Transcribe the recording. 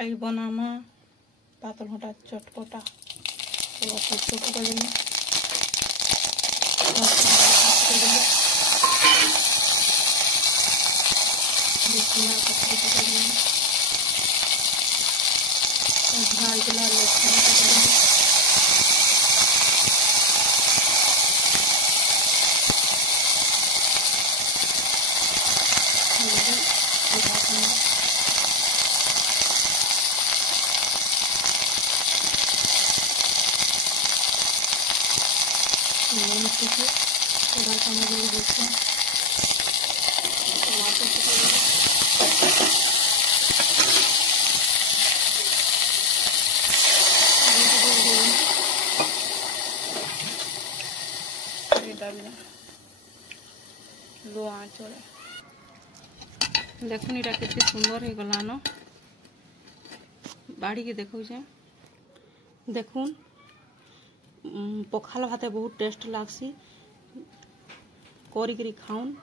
आई बनामा पातल घंटा चटपटा छोट कर लो आँचले देखुन इटा केते सुंदर हो गलान बाड़ी के देखो देखुन पखाल भाते बहुत टेस्ट लागसी करी खाऊन।